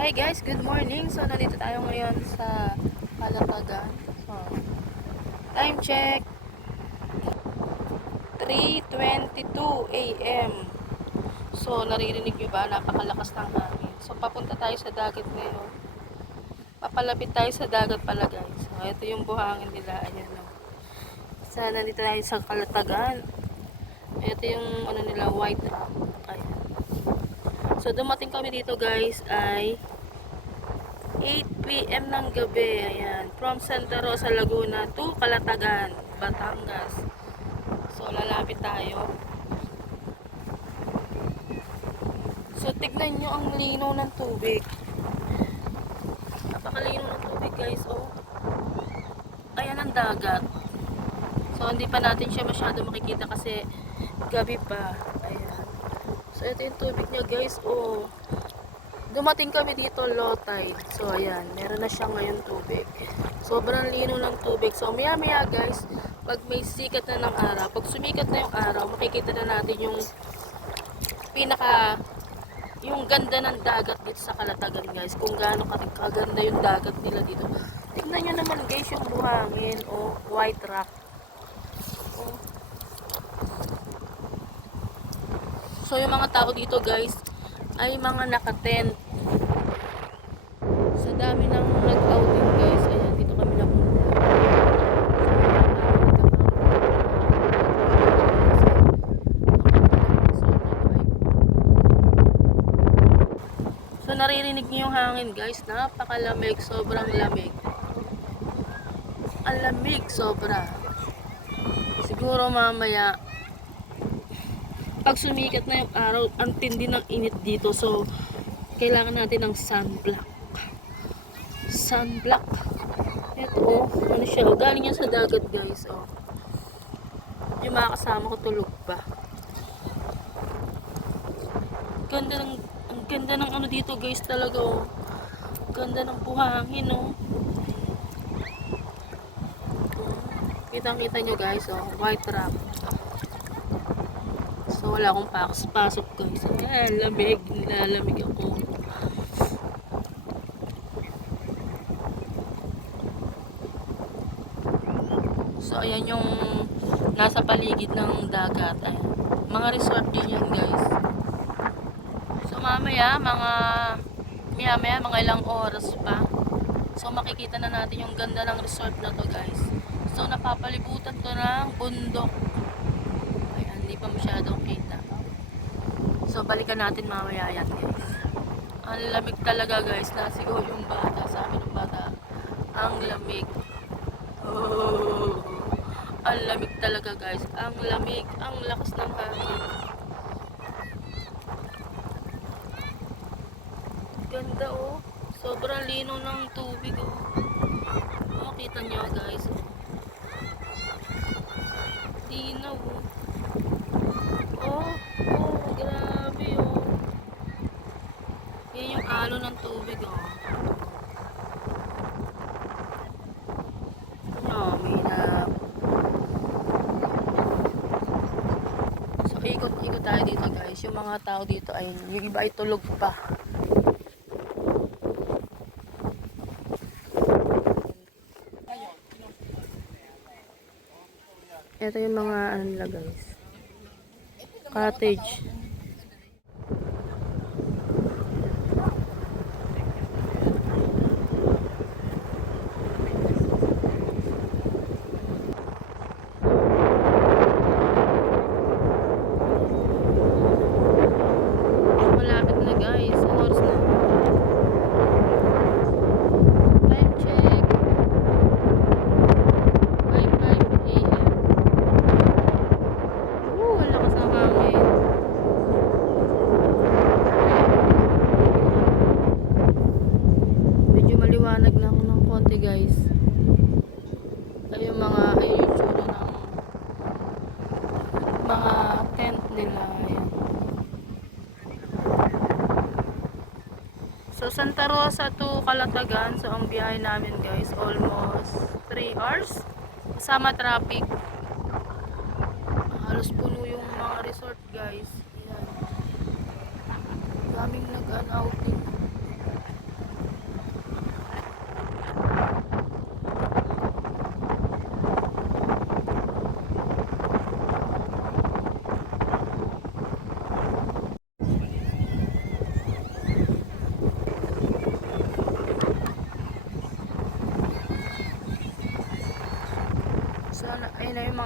Hi guys, good morning. So nandito tayo ngayon sa Calatagan. So, time check 3:22 AM. So naririnig niyo ba? Napakalakas ng hangin. So papunta tayo sa dagat ngayon. Papalapit tayo sa dagat pala guys. So ito yung buhangin nila. Ayan o. So nandito tayo sa Calatagan. Ito yung ano nila, white rock. Ayan. So dumating kami dito guys ay 8 PM ng gabi. Ayan. From Santa Rosa, Laguna to Calatagan, Batangas. So, lalapit tayo. So, tignan nyo ang linaw ng tubig. Napakalinaw ng tubig, guys. Oh. Ayan ang dagat. So, hindi pa natin siya masyado makikita kasi gabi pa. Ayan. So, ito yung tubig niya, guys. Oh. Dumating kami dito low tide. So ayan, meron na siya ngayon tubig. Sobrang lino ng tubig. So maya maya guys, pag may sikat na ng araw, pag sumikat na yung araw, makikita na natin yung yung ganda ng dagat dito sa Calatagan guys. Kung gaano kaganda yung dagat nila dito. Tingnan nyo naman guys yung buhangin o white rock. Oh. So yung mga tao dito guys ay mga naka-tent. Sa dami ng nag-outing guys, ayan, dito kami napunta. So naririnig niyo yung hangin guys, napakalamig, sobrang lamig. Ang lamig sobra. Siguro mamaya pag sumikat na yung araw, ang tindi ng init dito. So kailangan natin ng sunblock. Ito oh, ano siya, galing yan sa dagat guys. Oh. Yung mga kasama ko tulog pa. Ang ganda ng ano dito guys talaga oh. Ganda ng buhangin oh. Kitang-kita nyo guys oh, white rock. So wala akong pasok guys. Lamig, nilalamig ako. So ayan yung nasa paligid ng dagat. Ayan. Mga resort din yan guys. So mamaya mga ilang oras pa. So makikita na natin yung ganda ng resort na to guys. So napapalibutan to ng bundok. Ayan, hindi pa masyadong kita. So balikan natin mamaya yan guys. Ang lamig talaga guys. Nasigaw yung bata. Sabi ng bata, ang lamig. Oh, ang lamig talaga guys. Ang lamig. Ang lakas ng hangin. Ganda oh. Sobrang lino ng tubig oh. Makita nyo guys oh. Linaw oh. Oh, grabe oh. Yan yung alo ng tubig oh. So ikot-ikot tayo dito guys. Yung mga tao dito ay yung iba ay tulog pa. Ito yung mga ano nila guys. Cottage. Malapit na guys. Ano oras na? Time check. 5:05 AM. Ang lakas ng hangin. Medyo maliwanag lang ng konti guys. Ay yung tsura ng mga tent nila. Ayan. So Santa Rosa to Calatagan. So ang biyahe namin guys almost 3 hours. Kasama traffic. Halos puno yung mga resort guys. Ayan. Daming nag-outing.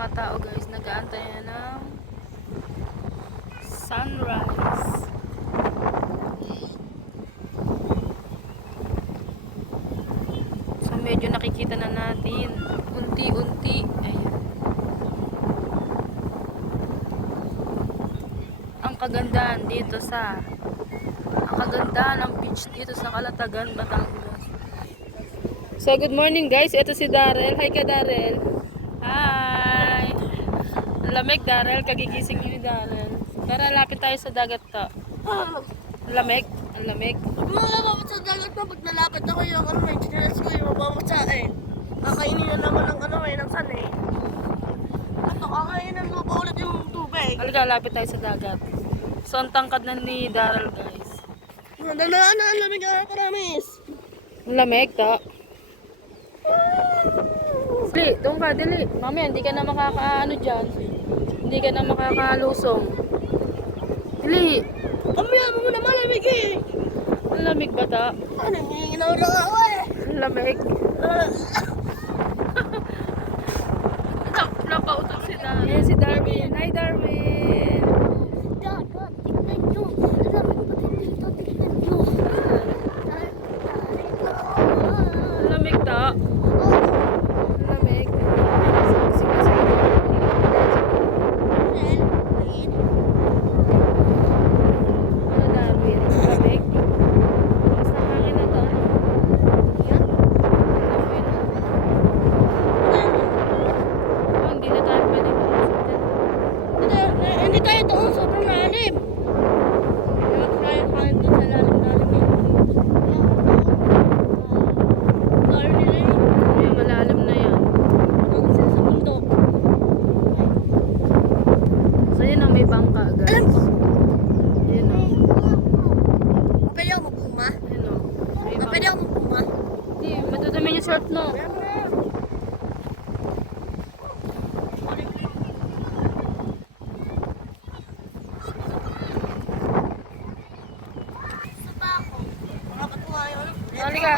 mga tao guys, nag-aantay na ng sunrise. So medyo nakikita na natin unti-unti. Ayan. Ang kagandahan dito ang kagandahan ng beach dito sa Calatagan, Batangas. So good morning guys, ito si Darrell. Hi ka Darrell. Hi. Ang lamig Darrell, kagigising ni Darrell. Tara, lapit tayo sa dagat to. Ang lamig? Ang lamig? Mababot sa dagat na pag nalapit ako yung chinelas ko yung mababot sa akin. Kakainin na naman ng ng sanay. At kakainin mo pa ulit yung tubig. Halika, lapit tayo sa dagat. So ang tangkad na ni Darrell guys. Dalaan na, ang lamig na promise. Ang lamig to. Dili, doon ka, dili. Mamaya, hindi ka na makakaano dyan. Hindi ka na makakalusong. Dili. Kamaya mo na malamig eh. Ang lamig ba to? Ano, hinginaw lang ako eh. Ang lamig. Napautok si Darwin. Ayan si Darwin. Hi Darwin. Dagat, tignan nyo. Ang lamig pa din dito, tignan nyo. Ang lamig to. Ang lamig. Ano Darwin? Ang lamig. Mas nakangin na to. Darwin. Oh, hindi na tayo pwede mag-usap dyan. Hindi tayo doon, sobrang lalim. Kaya tayo kain doon sa lalim-lalim eh. Kaya nila eh. Ay, malalim na yan. Doon sila sa bundok. So yun ang may bangka guys. Yun o. Pwede ako magpuma? Yun o. May bangka. Pwede ako magpuma? Hindi, matutumi yung short no. Halika.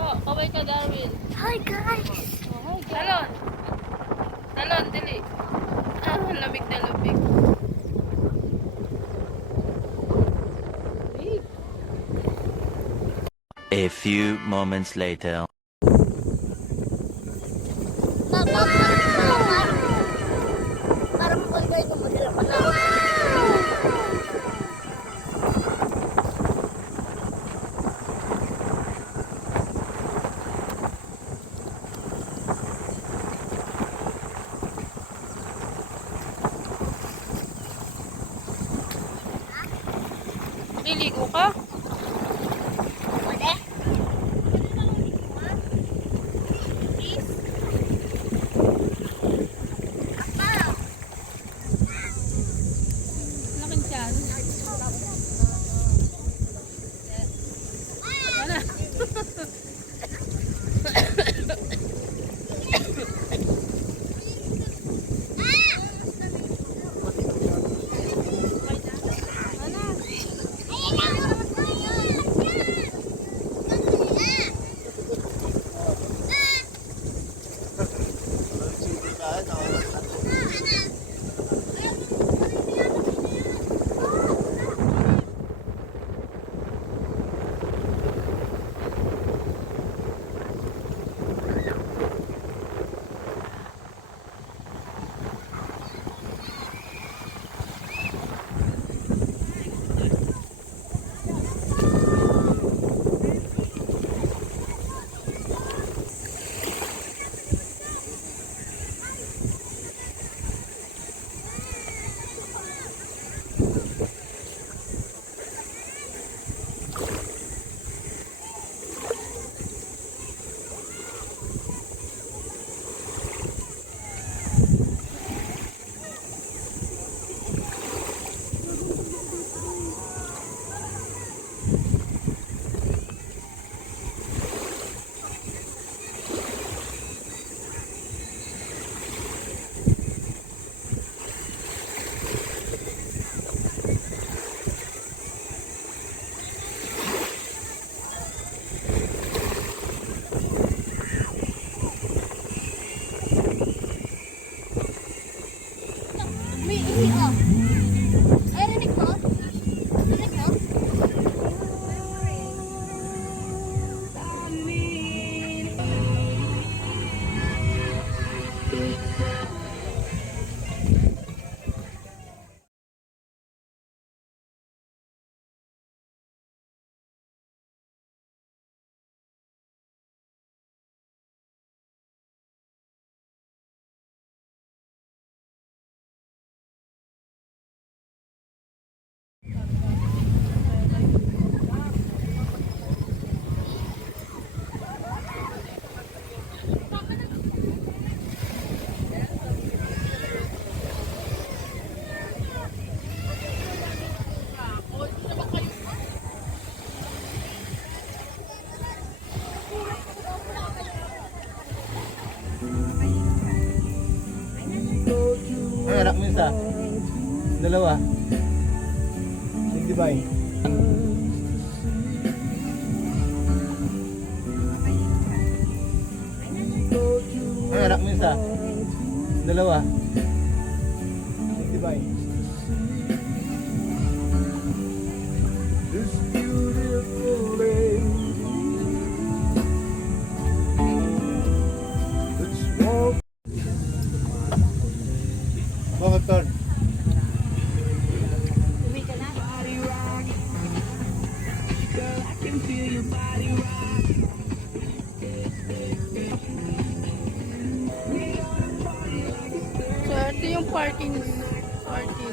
Oh, kaway ka Darwin. Hi guys! Oh, hi Talon. Talon, dili. Ah, lamig na lamig. A few moments later. Parang magay ko madala pa lang. Liligo ka? Pwede? anak mo isa. Dalawa. Hindi ba eh? Ay, anak mo isa. Dalawa. Hindi ba eh? Bakit, Tol? So, ito yung parking. Parking.